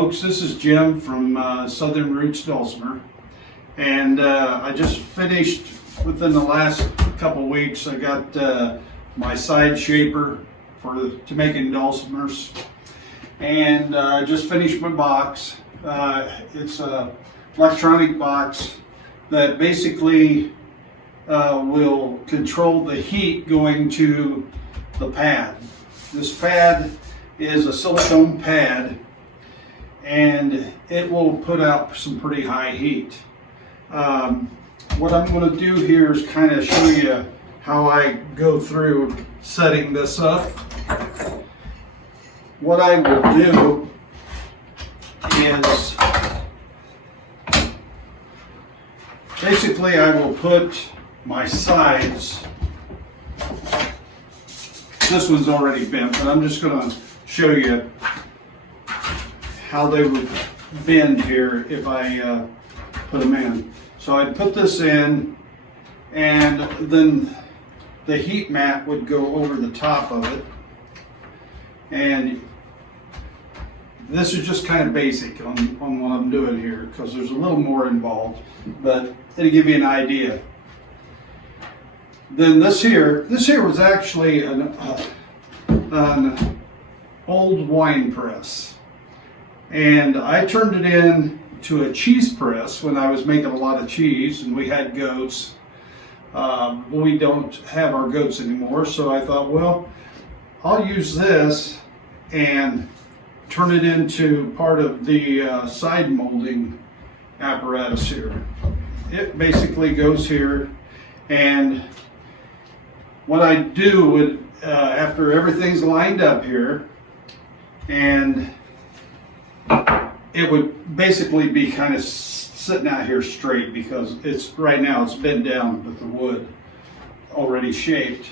folks, this is Jim from Southern Roots Dulcimer, and I just finished within the last couple weeks. I got my side shaper to making dulcimers, and I just finished my box. It's a electronic box that basically will control the heat going to the pad. This pad is a silicone pad, and it will put out some pretty high heat. What I'm going to do here is kind of show you how I go through setting this up. What I will do is basically I will put my sides. This one's already bent, but I'm just going to show you how they would bend here if I put them in. So I'd put this in, and then the heat mat would go over the top of it. And this is just kind of basic on what I'm doing here, because there's a little more involved, but it'll give you an idea. Then this here was actually an old wine press, and I turned it in to a cheese press when I was making a lot of cheese, and we had goats. We don't have our goats anymore, so I thought, well, I'll use this and turn it into part of the side molding apparatus here. It basically goes here, and what I do would, after everything's lined up here, and it would basically be kind of sitting out here straight, because right now it's bent down with the wood already shaped.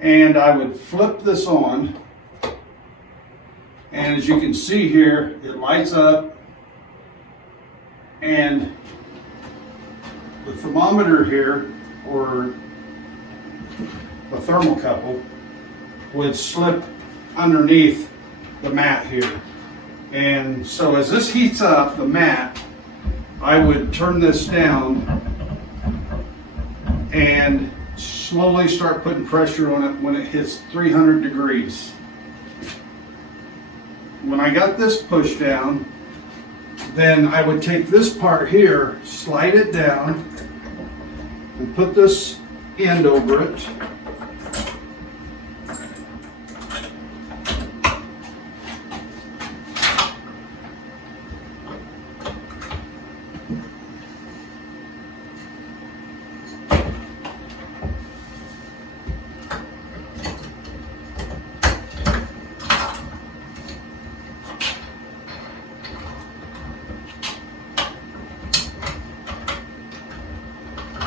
And I would flip this on, and as you can see here, it lights up, and the thermometer here, or the thermocouple, would slip underneath the mat here. And so as this heats up the mat, I would turn this down and slowly start putting pressure on it when it hits 300 degrees. When I got this pushed down, then I would take this part here, slide it down, and put this end over it.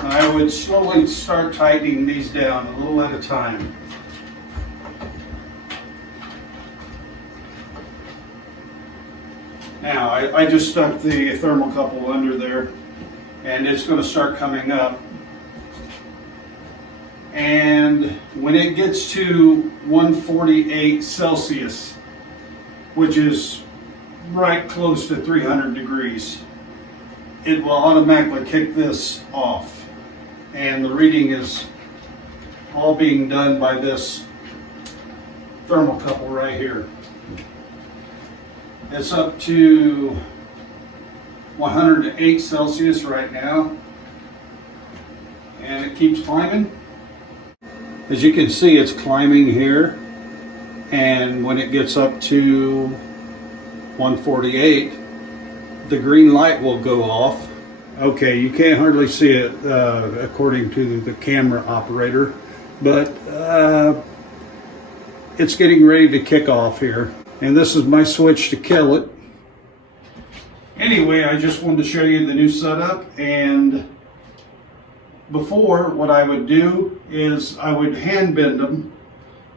I would slowly start tightening these down a little at a time. Now, I just stuck the thermocouple under there, and it's going to start coming up. And when it gets to 148 Celsius, which is right close to 300 degrees, it will automatically kick this off. And the reading is all being done by this thermocouple right here. It's up to 108 Celsius right now, and it keeps climbing. As you can see, it's climbing here, and when it gets up to 148, the green light will go off. Okay, you can't hardly see it according to the camera operator, but it's getting ready to kick off here. And this is my switch to kill it. Anyway, I just wanted to show you the new setup. And before, what I would do is I would hand bend them.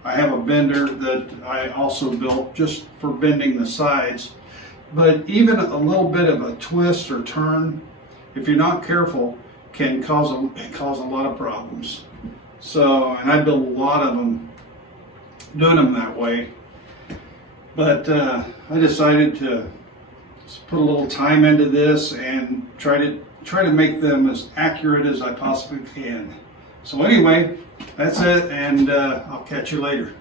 I have a bender that I also built just for bending the sides. But even a little bit of a twist or turn, if you're not careful, can cause a lot of problems. So, and I built a lot of them doing them that way. But I decided to Just put a little time into this and try to make them as accurate as I possibly can. So anyway, that's it, and I'll catch you later.